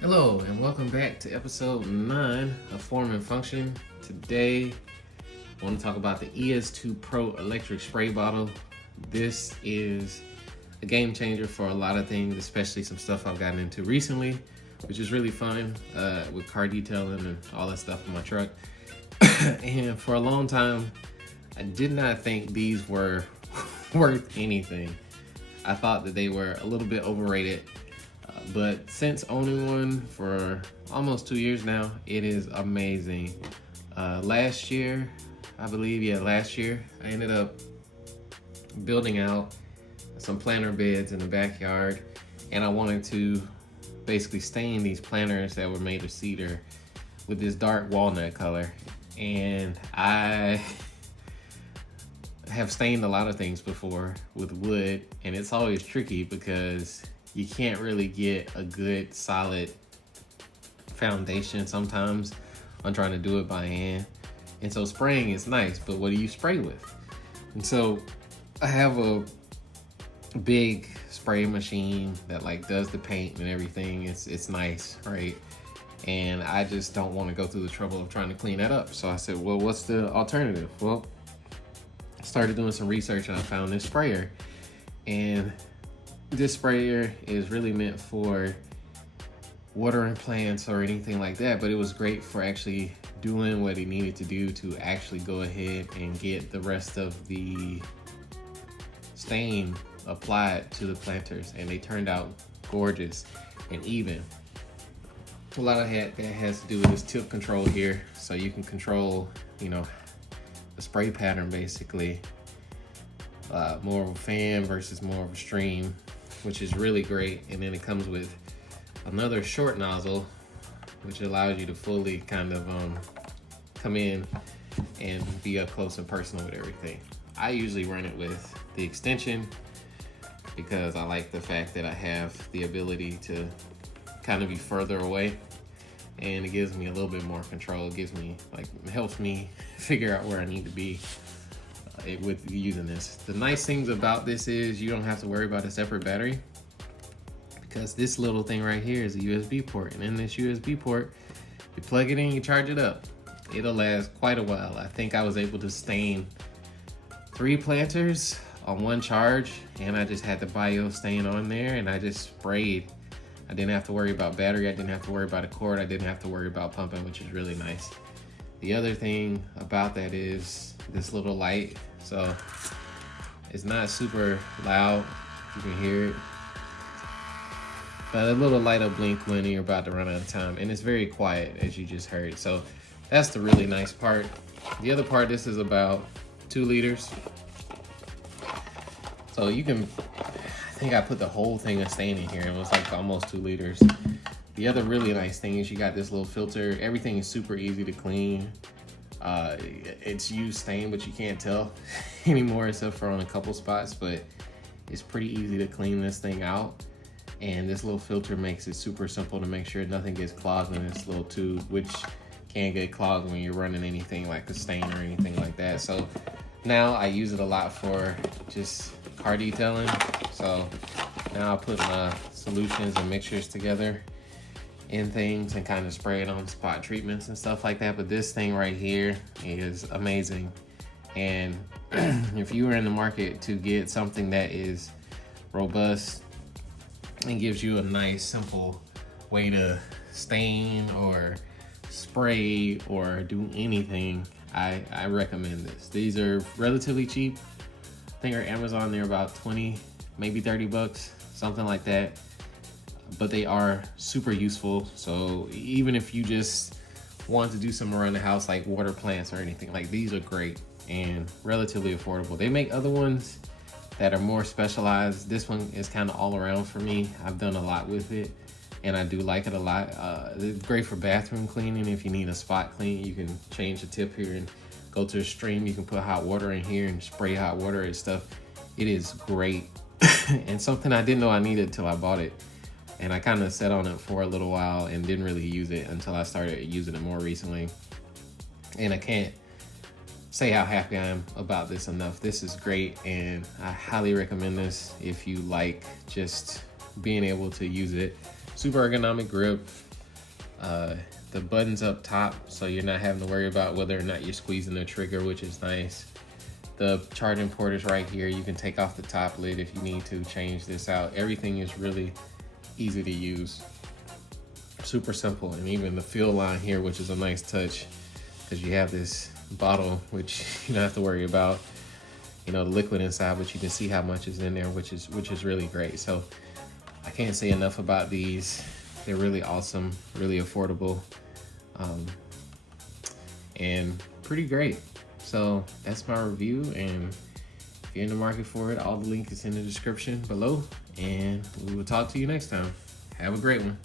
Hello and welcome back to episode 9 of Form and Function. Today I want to talk about the ES2-Pro electric spray bottle. This is a game changer for a lot of things, especially some stuff I've gotten into recently, which is really fun with car detailing and all that stuff in my truck. And for a long time, I did not think these were worth anything. I thought that they were a little bit overrated. But since owning one for almost 2 years now, it is amazing. Last year, I ended up building out some planter beds in the backyard, and I wanted to basically stain these planters that were made of cedar with this dark walnut color. And I have stained a lot of things before with wood, and it's always tricky because you can't really get a good solid foundation sometimes on trying to do it by hand. And so spraying is nice, but what do you spray with? And so I have a big spray machine that does the paint and everything. It's nice, right? And I just don't want to go through the trouble of trying to clean that up. So I said, well, what's the alternative? Well, I started doing some research and I found this sprayer. And this sprayer is really meant for watering plants or anything like that, but it was great for actually doing what it needed to do to actually go ahead and get the rest of the stain applied to the planters, and they turned out gorgeous and even. A lot of that has to do with this tip control here, so you can control, the spray pattern basically. More of a fan versus more of a stream, which is really great. And then it comes with another short nozzle, which allows you to fully kind of come in and be up close and personal with everything. I usually run it with the extension because I like the fact that I have the ability to kind of be further away, and it gives me a little bit more control. It helps me figure out where I need to be with using this. The nice things about this is you don't have to worry about a separate battery, because this little thing right here is a USB port, and in this USB port, you plug it in, you charge it up. It'll last quite a while. I think I was able to stain 3 planters on one charge, and I just had the bio stain on there, and I just sprayed. I didn't have to worry about battery, I didn't have to worry about a cord, I didn't have to worry about pumping, which is really nice. The other thing about that is this little light. So it's not super loud, you can hear it, but a little light will blink when you're about to run out of time, and it's very quiet, as you just heard. So that's the really nice part. The other part, this is about 2 liters. So you can, I think I put the whole thing of stain in here, and it was almost 2 liters. The other really nice thing is you got this little filter. Everything is super easy to clean. It's used stain, but you can't tell anymore except for on a couple spots, but it's pretty easy to clean this thing out. And this little filter makes it super simple to make sure nothing gets clogged in this little tube, which can get clogged when you're running anything like a stain or anything like that. So now I use it a lot for just car detailing. So now I put my solutions and mixtures together in things and kind of spray it on spot treatments and stuff like that. But this thing right here is amazing. And if you were in the market to get something that is robust and gives you a nice simple way to stain or spray or do anything, I recommend this. These are relatively cheap. I think on Amazon they're about 20, maybe 30 bucks, something like that. But they are super useful. So even if you just want to do something around the house, like water plants or anything, these are great and relatively affordable. They make other ones that are more specialized. This one is kind of all around for me. I've done a lot with it and I do like it a lot. It's great for bathroom cleaning. If you need a spot clean, you can change the tip here and go to a stream. You can put hot water in here and spray hot water and stuff. It is great and something I didn't know I needed till I bought it. And I kind of sat on it for a little while and didn't really use it until I started using it more recently. And I can't say how happy I am about this enough. This is great, and I highly recommend this if you like just being able to use it. Super ergonomic grip. The buttons up top, so you're not having to worry about whether or not you're squeezing the trigger, which is nice. The charging port is right here. You can take off the top lid if you need to change this out. Everything is really easy to use. Super simple. And even the fill line here, which is a nice touch, because you have this bottle, which you don't have to worry about, you know, the liquid inside, but you can see how much is in there, which is really great. So I can't say enough about these. They're really awesome, really affordable, and pretty great. So that's my review, and if you're in the market for it, all the link is in the description below, and we will talk to you next time. Have a great one.